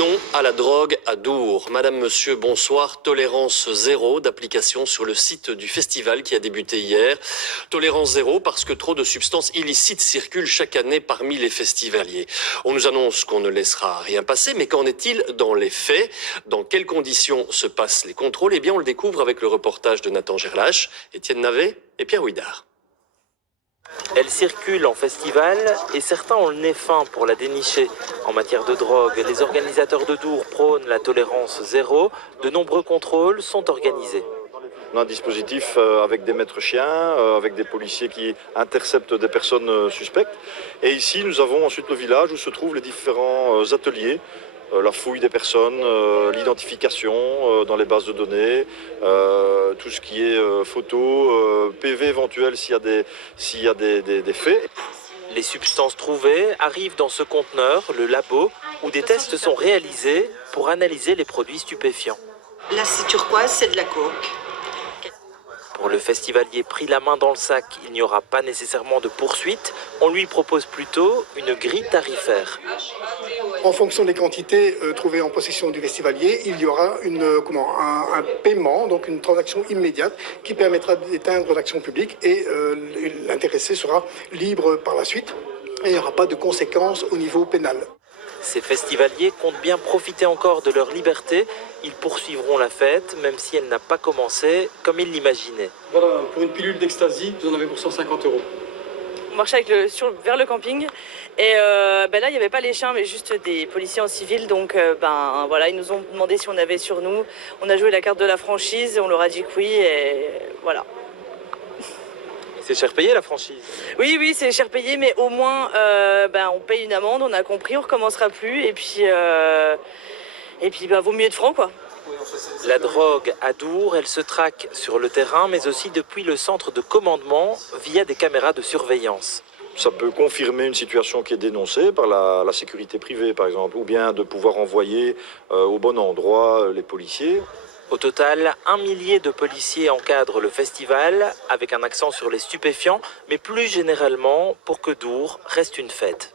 Non à la drogue à Dour. Madame, monsieur, bonsoir. Tolérance zéro d'application sur le site du festival qui a débuté hier. Tolérance zéro parce que trop de substances illicites circulent chaque année parmi les festivaliers. On nous annonce qu'on ne laissera rien passer, mais qu'en est-il dans les faits? Dans quelles conditions se passent les contrôles? Eh bien, on le découvre avec le reportage de Nathan Gerlache, Étienne Navet et Pierre Ouidard. Elle circule en festival et certains ont le nez fin pour la dénicher. En matière de drogue, les organisateurs de Dour prônent la tolérance zéro. De nombreux contrôles sont organisés. On a un dispositif avec des maîtres chiens, avec des policiers qui interceptent des personnes suspectes. Et ici, nous avons ensuite le village où se trouvent les différents ateliers. La fouille des personnes, l'identification dans les bases de données, tout ce qui est photo, PV éventuel s'il y a des faits. Les substances trouvées arrivent dans ce conteneur, le labo, où des tests sont réalisés pour analyser les produits stupéfiants. Là, c'est turquoise, c'est de la coke. Pour le festivalier pris la main dans le sac, il n'y aura pas nécessairement de poursuite. On lui propose plutôt une grille tarifaire. En fonction des quantités trouvées en possession du festivalier, il y aura un paiement, donc une transaction immédiate qui permettra d'éteindre l'action publique et l'intéressé sera libre par la suite et il n'y aura pas de conséquences au niveau pénal. Ces festivaliers comptent bien profiter encore de leur liberté. Ils poursuivront la fête, même si elle n'a pas commencé comme ils l'imaginaient. Voilà, pour une pilule d'ecstasy, vous en avez pour 150 €. On marchait vers le camping et là il n'y avait pas les chiens mais juste des policiers en civil, donc voilà, ils nous ont demandé si on avait sur nous. On a joué la carte de la franchise, on leur a dit que oui et voilà. C'est cher payé la franchise? Oui, c'est cher payé, mais au moins on paye une amende, on a compris, on recommencera plus et puis vaut mieux être franc quoi. La drogue à Dour, elle se traque sur le terrain, mais aussi depuis le centre de commandement via des caméras de surveillance. Ça peut confirmer une situation qui est dénoncée par la sécurité privée, par exemple, ou bien de pouvoir envoyer au bon endroit les policiers. Au total, 1 millier de policiers encadrent le festival, avec un accent sur les stupéfiants, mais plus généralement pour que Dour reste une fête.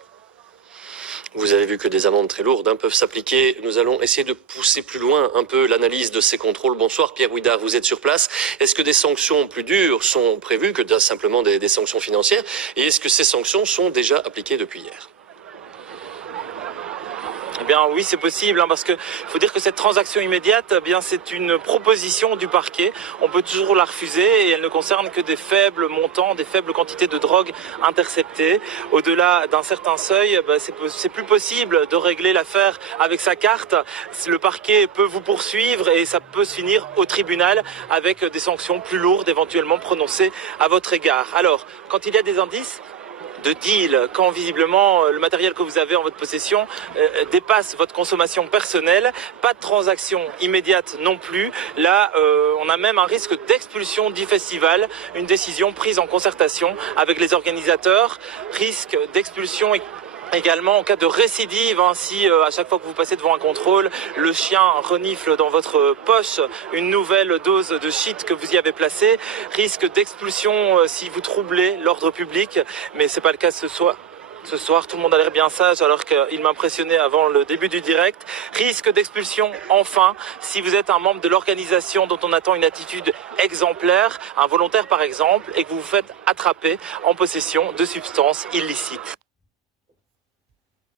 Vous avez vu que des amendes très lourdes peuvent s'appliquer. Nous allons essayer de pousser plus loin un peu l'analyse de ces contrôles. Bonsoir Pierre Ouidard, vous êtes sur place. Est-ce que des sanctions plus dures sont prévues que simplement des sanctions financières? Et est-ce que ces sanctions sont déjà appliquées depuis hier? Eh bien oui, c'est possible, parce qu'il faut dire que cette transaction immédiate, c'est une proposition du parquet. On peut toujours la refuser et elle ne concerne que des faibles montants, des faibles quantités de drogue interceptées. Au-delà d'un certain seuil, c'est plus possible de régler l'affaire avec sa carte. Le parquet peut vous poursuivre et ça peut se finir au tribunal avec des sanctions plus lourdes éventuellement prononcées à votre égard. Alors, quand il y a des indices de deal, quand visiblement le matériel que vous avez en votre possession dépasse votre consommation personnelle, pas de transaction immédiate non plus. Là, on a même un risque d'expulsion du festival, une décision prise en concertation avec les organisateurs, risque d'expulsion également en cas de récidive, si à chaque fois que vous passez devant un contrôle, le chien renifle dans votre poche une nouvelle dose de shit que vous y avez placée, risque d'expulsion si vous troublez l'ordre public, mais c'est pas le cas ce soir. Ce soir, tout le monde a l'air bien sage alors qu'il m'impressionnait avant le début du direct. Risque d'expulsion, enfin, si vous êtes un membre de l'organisation dont on attend une attitude exemplaire, un volontaire par exemple, et que vous vous faites attraper en possession de substances illicites.